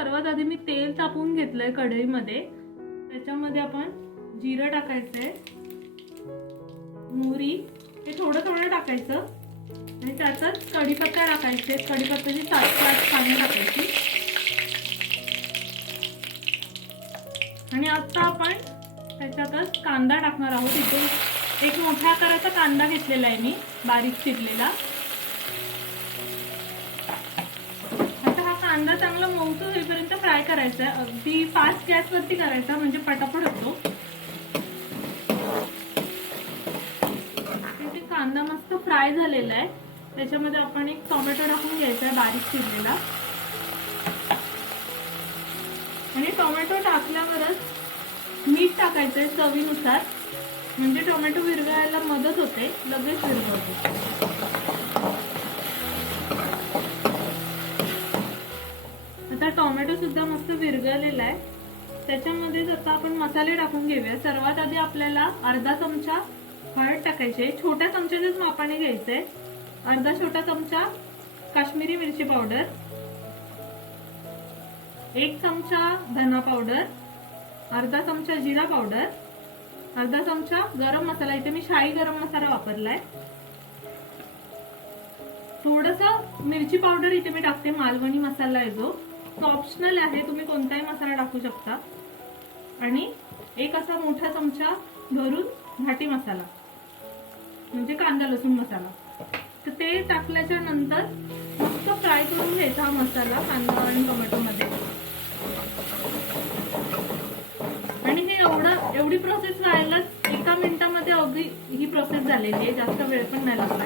सर्वात आधी मी तेल तापवून घेतलंय कढईमध्ये. त्याच्यामध्ये आपण जिरं टाकायचंय. मोहरी हे थोडं थोडं टाकायचं. आणि त्यातच कढीपत्ता टाकायचे. कढीपत्त्याची सात पाच पाणी टाकायची. आणि आता आपण त्याच्यातच कांदा टाकणार आहोत. इथे एक मोठ्या आकाराचा कांदा घेतलेला आहे मी बारीक चिरलेला. आता हा कांदा चांगला मऊ करायचं आहे अगदी फास्ट गॅसवरती करायचा म्हणजे पटापट होतो. इथे कांदा मस्त फ्राय झालेला आहे त्याच्यामध्ये आपण एक टोमॅटो टाकून घ्यायचा आहे बारीक चिरलेला. आणि टोमॅटो टाकल्यावरच मीठ टाकायचंय चवीनुसार. म्हणजे टोमॅटो विरघळायला मदत होते लगेच विरघळतो. आता टोमॅटो सुद्धा मस्त विरघळलेला आहे. त्याच्यामध्येच आता आपण मसाले टाकून घेऊया. सर्वात आधी आपल्याला अर्धा चमचा हळद टाकायचे छोट्या चमच्याच्याच मापाने घ्यायचंय. अर्धा छोटा चमचा काश्मीरी मिरची पावडर. एक चमचा धना पावडर. अर्धा चमचा जिरा पावडर. अर्धा चमचा गरम मसाला. इथे मी शाही गरम मसाला वापरलाय. थोडस मिरची पावडर इथे मी टाकते. मालवणी मसाला आहे जो तो ऑप्शनल आहे तुम्ही कोणताही मसाला टाकू शकता. आणि एक असा मोठा चमचा भरून घाटी मसाला म्हणजे कांदा लसूण मसाला. तर ते टाकल्याच्या नंतर मस्त फ्राय करून घ्यायचा हा मसाला कांदा आणि टोमॅटोमध्ये आणि हे एवढं एवढी प्रोसेस व्हायला एका मिनिटामध्ये अगदी ही प्रोसेस झालेली आहे जास्त वेळ पण नाही लागला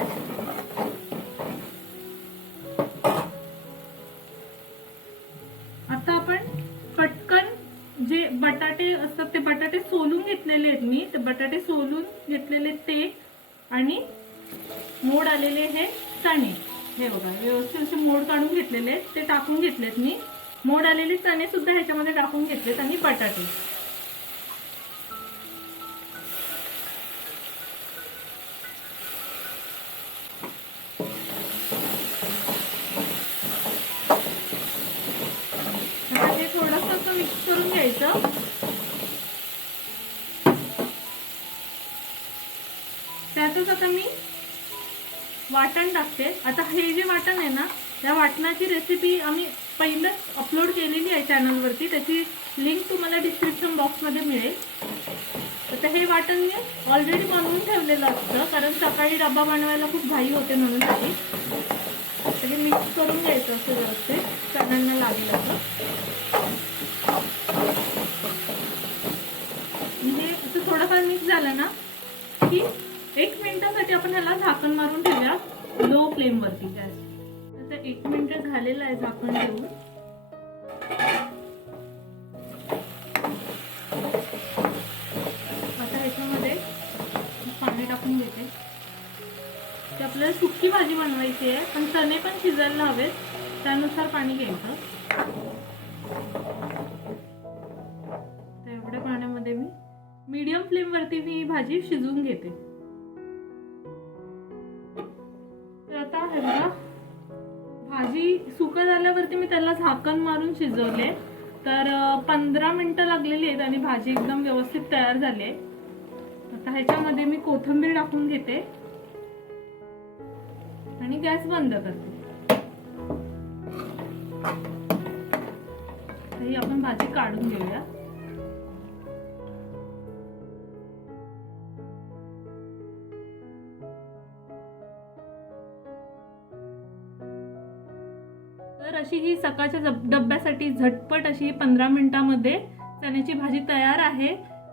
बटाटे सोलून घेतलेले आहेत मी. ते बटाटे सोलून घेतलेले ते आणि मोड आलेले हे चणे. हे बघा व्यवस्थित असे मोड काढून घेतलेले आहेत, ते टाकून घेतलेत मी. मोड आलेले चणे सुद्धा ह्याच्यामध्ये टाकून घेतलेत आणि बटाटे. त्यातच आता मी वाटण टाकते. आता हे जे वाटण आहे ना त्या वाटणाची रेसिपी आम्ही पहिलंच अपलोड केलेली आहे चॅनलवरती त्याची लिंक तुम्हाला डिस्क्रिप्शन बॉक्समध्ये मिळेल. आता हे वाटण मी ऑलरेडी बनवून ठेवलेलं असतं कारण सकाळी डबा बनवायला खूप घाई होते म्हणून साठी हे मिक्स करून घ्यायचं असं व्यवस्थित. सगळ्यांना लागेल असं हे असं थोडंफार मिक्स झालं ना की एक मिनिटासाठी आपण ह्याला झाकण मारून ठेवूया. लो फ्लेम वरती गॅस आता एक मिनिट झालेलं आहे झाकण ठेवून. आता ह्याच्यामध्ये पाणी टाकून घेते. ते आपल्याला सुकी भाजी बनवायची आहे पण चणे पण शिजायला हवेत. त्यानुसार पाणी घ्यायचं. तर एवढ्या पाण्यामध्ये मी मीडियम फ्लेम वरती मी भाजी शिजवून घेते. भाजी सुकं झाल्यावरती मी त्याला झाकण मारून शिजवले. तर पंधरा मिनिटं लागलेली आहेत आणि भाजी एकदम व्यवस्थित तयार झाली आहे. आता ह्याच्यामध्ये मी कोथिंबीर टाकून घेते. आणि गॅस बंद करते. ही आपण भाजी काढून घेऊया. तर अशी ही सकाळच्या डब्यासाठी झटपट अशी पंधरा मिनिटामध्ये चण्याची भाजी तयार आहे.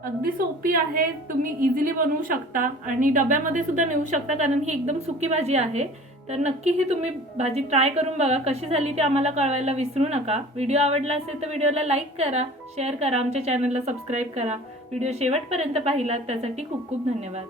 अगदी सोपी आहे. तुम्ही इझिली बनवू शकता आणि डब्यामध्ये सुद्धा नेऊ शकता कारण ही एकदम सुकी भाजी आहे. तर नक्की ही तुम्ही भाजी ट्राय करून बघा. कशी झाली ते आम्हाला कळवायला विसरू नका. व्हिडिओ आवडला असेल तर व्हिडिओला लाईक करा शेअर करा आमच्या चॅनलला सबस्क्राईब करा. व्हिडिओ शेवटपर्यंत पाहिला त्यासाठी खूप खूप धन्यवाद.